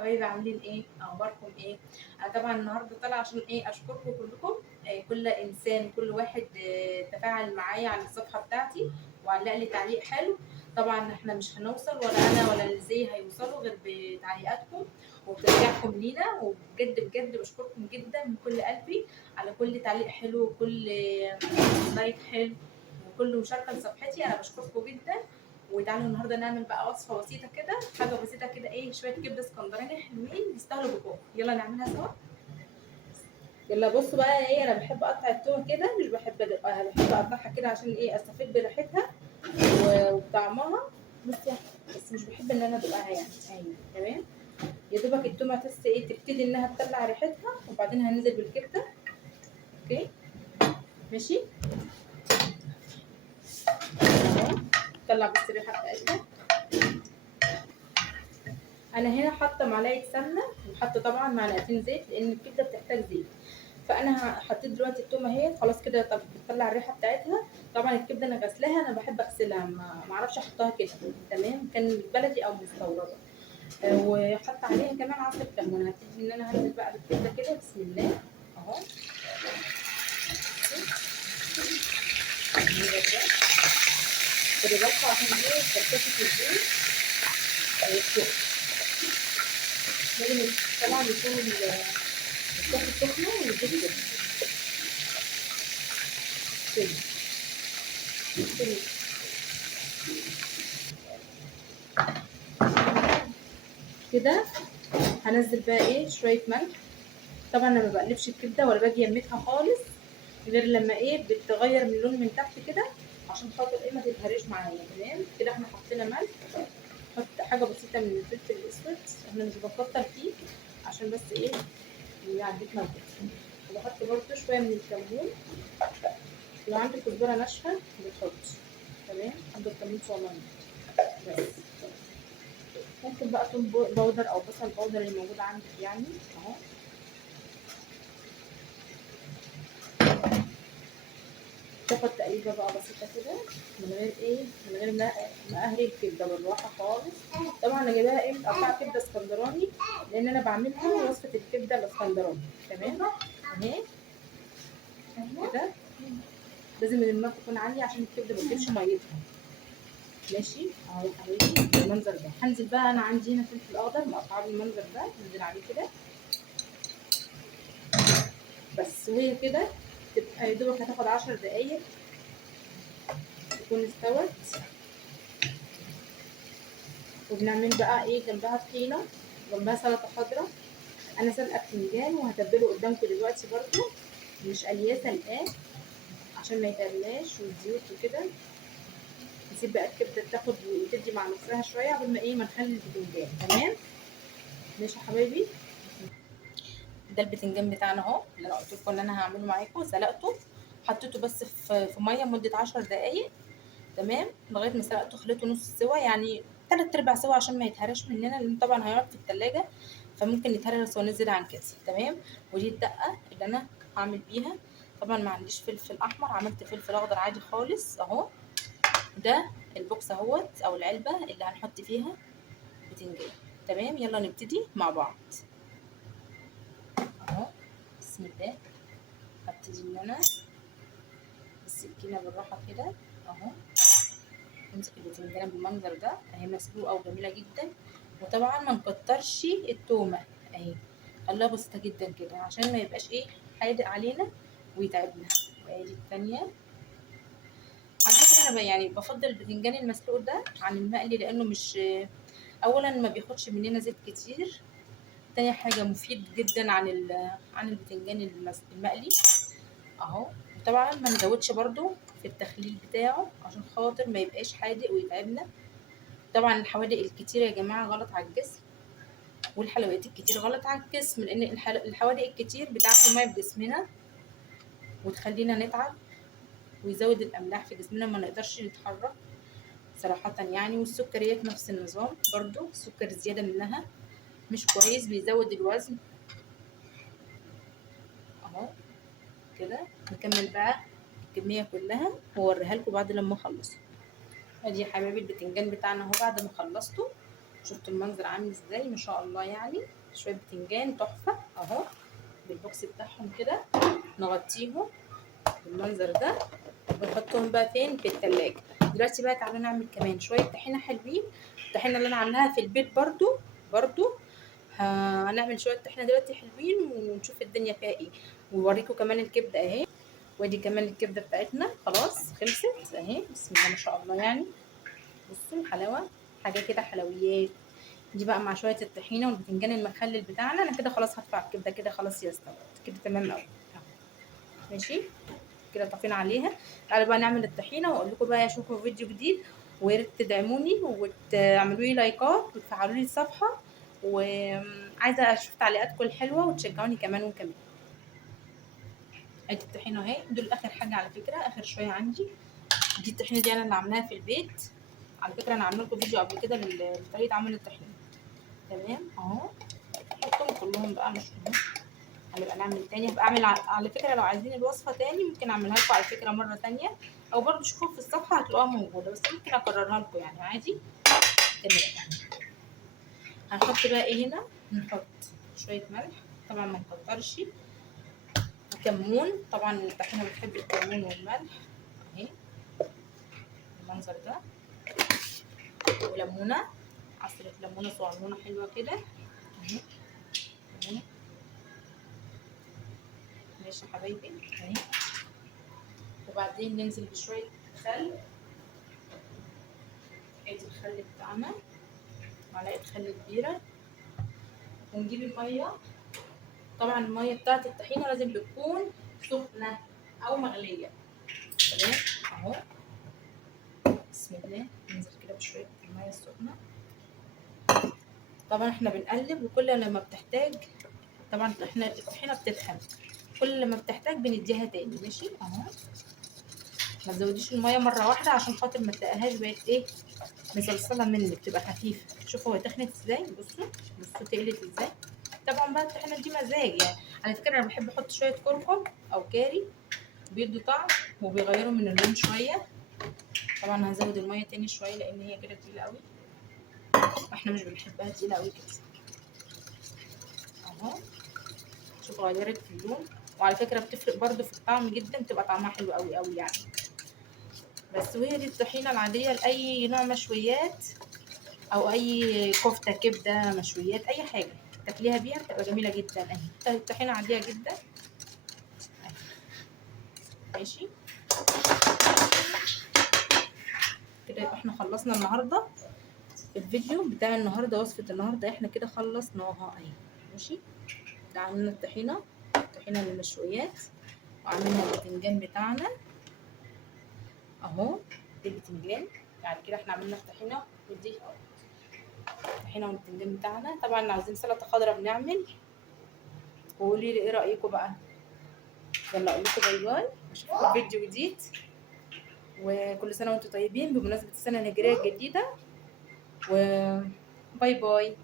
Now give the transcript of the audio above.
حبايبي عاملين ايه؟ اخباركم ايه؟ انا طبعا النهارده طالعه عشان ايه اشكركم كلكم. كل انسان كل واحد تفاعل معايا على الصفحه بتاعتي وعلق لي تعليق حلو. طبعا احنا مش هنوصل ولا انا ولا زي هيوصلوا غير بتعليقاتكم وبتشجيعكم لينا، وبجد بجد بشكركم جدا من كل قلبي على كل تعليق حلو وكل لايك حلو وكل مشاركه لصفحتي. انا بشكركم جدا. وتعالوا النهارده نعمل بقى وصفه بسيطه كده، حاجه بسيطه كده، ايه شويه كبده اسكندراني حلوين يستاهلوا بكم. يلا نعملها سوا. يلا بصوا بقى، ايه انا بحب اقطع التومه كده، مش بحب ادقها، بحب اقطعها كده عشان ايه استفيد بريحتها وبطعمها. بصوا، بس مش بحب ان انا ادقها يعني. ايوه تمام. يا دوبك التومه ايه تبتدي انها تطلع ريحتها، وبعدين هننزل بالكبده. اوكي ماشي اهو. طلع بس الريحه بتاعتها. انا هنا حاطه معلقه سمنه وحاطه طبعا معلقتين زيت لان الكبده بتحتاج زيت. فانا حطيت دلوقتي التومه اهي خلاص كده. طب بتطلع الريحه بتاعتها. طبعا الكبده انا غسلاها، انا بحب اغسلها، ما اعرفش احطها كده. تمام، كان بلدي او مستورده. وحط عليها كمان عصره ليمون. هبتدي ان انا هنزل بقى بالكبده كده، بسم الله اهو. خدي بالكوا عشان ايه ترتفع الزيت ويتسخن. لازم طبعا يكون الطاسه سخنه والزيت سخن كده. كده هنزل بقى ايه شويه ملح. طبعا انا ما بقلبش الكبده ولا باجي يمتها خالص غير لما ايه بتغير من لون من تحت كده، عشان خاطر ايه ما تتهريش معايا. تمام كده احنا حطينا ملح. نحط حاجه بسيطه من الفلفل الاسود، احنا مش بكتر فيه عشان بس ايه يعديك موجود. وبحط برده شويه من الكمون. لو عندك كزبره ناشفه بتحط. تمام، عندك كمون صغنن بس. ممكن بقى توم باودر او بصل باودر اللي موجود عندك يعني اهو. تاخد تقريبا بقى بسيطه كده، من غير ايه، من غير ما اهري الكبده، بالراحه خالص. طبعا انا جايباها ايه متقطعه كبده اسكندراني لان انا بعملها وصفه الكبده الاسكندراني. تمام اهي كده. لازم الماء تكون عاليه عشان الكبده ما تجيبش ميتها. ماشي اهو يا حبيبي بالمنظر ده. هنزل بقى، انا عندي هنا فلفل اخضر مقطعاه بالمنظر ده، ننزل عليه كده بس. وهي كده تبقى يا دوبك هتاخد 10 دقايق تكون استوت. وبنعمل بقى ايه جنبها طحينه، جنبها سلطه خضراء. انا سلقه بتنجان وهتبله قدامكم دلوقتي برده، مش قليه سلقاه عشان ما يتقلاش والزيوت وكده. نسيب بقى الكبده تاخد وتدي مع نفسها شويه قبل ما ايه ما نخلي البتنجان. تمام ماشي يا حبايبي. ده البتنجان بتاعنا اهو، اللي انا قلت لكم ان انا هعمله معاكم. سلقته، حطيته بس في ميه مده 10 دقايق. تمام، لغايه ما سلقته خليته نص سوا، يعني 3/4 سوا عشان ما يتهرش مننا، لان طبعا هيقعد في التلاجة فممكن يتهرس ونزل عن كده. تمام، ودي الدقه اللي انا هعمل بيها. طبعا ما عنديش فلفل احمر، عملت فلفل اخضر عادي خالص اهو. ده البوكس اهوت او العلبه اللي هنحط فيها بتنجان. تمام يلا نبتدي مع بعض اهو. بسم الله. هبتدي ان انا بالسكينه بالراحه كده اهو. امسك البتنجانه بالمنظر ده اهي، مسلوقه وجميله جدا. وطبعا ما نكترش التومه اهي، خليها بسيطه جدا كده عشان ما يبقاش ايه حادق علينا ويتعبنا. وادي الثانيه. على فكره انا يعني بفضل البتنجان المسلوق ده عن المقلي، لانه مش اولا ما بياخدش مننا زيت كتير. تاني حاجه مفيد جدا عن البتنجان المقلي اهو. وطبعا ما نزودش برده في التخليل بتاعه عشان خاطر ما يبقاش حادق ويتعبنا. طبعا الحوادق الكتير يا جماعه غلط على الجسم، والحلويات الكتير غلط على الجسم، لان الحوادق الكتير بتعبي ميه في جسمنا وتخلينا نتعب، ويزود الاملاح في جسمنا ما نقدرش نتحرك صراحه يعني. والسكريات نفس النظام برضو، السكر زياده منها مش كويس، بيزود الوزن اهو. كده نكمل بقى الكميه كلها واوريها لكم بعد لما اخلص. ادي يا حبايبي البتنجان بتاعنا اهو بعد ما خلصته. شفتوا المنظر عامل ازاي؟ ما شاء الله يعني. شويه بتنجان تحفه اهو بالبوكس بتاعهم كده، نغطيهم بالمنظر ده ونحطهم بقى فين؟ في التلاجة. دلوقتي بقى تعالوا نعمل كمان شويه طحينه حلوين. الطحينه اللي انا عاملاها في البيت برضو هنعمل شويه طحينه دلوقتي حلوين ونشوف الدنيا فيها ايه، ووريكم كمان الكبده اهي. وادي كمان الكبده بتاعتنا خلاص خلصت اهي، بسم الله ما شاء الله يعني. بصوا الحلاوه، حاجه كده حلويات. دي بقى مع شويه الطحينه والبتنجان المخلل بتاعنا. انا كده خلاص هرفع الكبده كده خلاص، يا استوت كده تمام قوي. ماشي كده طافين عليها. تعالوا بقى نعمل الطحينه واقول لكم بقى اشوفكم في فيديو جديد. ويا ريت تدعموني وتعملوا لي لايكات وتفعلوا لي الصفحه، وعايزه اشوف تعليقاتكم الحلوه وتشجعوني كمان وكمان. ادي الطحينه اهي، دول اخر حاجه على فكره، اخر شويه عندي. دي الطحينه دي انا اللي عاملاها في البيت على فكره. انا عامله لكم فيديو قبل كده لطريقه عمل الطحينه. تمام اهو، حطهم كلهم بقى مش مهم. هنبقى نعمل تاني، هبقى اعمل على فكره لو عايزين الوصفه تاني ممكن اعملها لكم على فكره مره تانيه، او برضو شوفوا في الصفحه هتلاقوها موجوده، بس ممكن اكررها لكم يعني عادي. تمام. هنحط بقى ايه هنا؟ نحط شويه ملح طبعا ما نكترش، كمون طبعا الطحينه بتحب الكمون والملح اهي المنظر ده، وليمونه، عصره ليمونه صغنونه حلوه كده اهي. ماشي يا حبايبي اهي. وبعدين ننزل بشويه خل. ادي الخل بتاعنا، معلقه خل كبيره. ونجيب الميه، طبعا الميه بتاعت الطحينه لازم تكون سخنه او مغليه. تمام اهو، بسم الله. ننزل كده بشويه الميه السخنه. طبعا احنا بنقلب، وكل لما بتحتاج طبعا احنا الطحينه بتتخن، كل لما بتحتاج بنديها تاني. ماشي اهو، ما تزوديش الميه مره واحده عشان خاطر ما تلاقيهاش بقت ايه مصلصله منك، تبقى خفيفه. شوفوا هي تخنت ازاي، بصوا تقلت ازاي. طبعا بقى الطحينه دي مزاج يعني. على فكره انا بحب احط شويه كركم او كاري، بيدوا طعم وبيغيروا من اللون شويه. طبعا هزود الميه تاني شويه لان هي كده تقيله قوي، واحنا مش بنحبها تقيله قوي كده اهو. شوفوا غيرت في اللون، وعلى فكره بتفرق برده في الطعم جدا، بتبقى طعمها حلو قوي قوي يعني. بس وهي دي الطحينه العاديه لاي نوع مشويات، او اي كفته كبده مشويات اي حاجه تاكليها بيها بتبقى جميله جدا اهي. الطحينه عاديه جدا أهي. ماشي كده يبقى احنا خلصنا النهارده الفيديو بتاع النهارده، وصفه النهارده احنا كده خلصناها اهي. ماشي، ده عملنا الطحينه للمشويات، وعملنا البتنجان بتاعنا اهو. دي البتنجان يعني كده احنا عملنا الطحينه، ودي الطحينه والبتنجان بتاعنا. طبعا لو عايزين سلطه خضراء بنعمل، وقولي لي ايه رايكم بقى. يلا اقول لكم باي باي، اشوفكم في فيديو جديد، وكل سنه وانتم طيبين بمناسبه السنه الهجريه الجديده، وباي باي.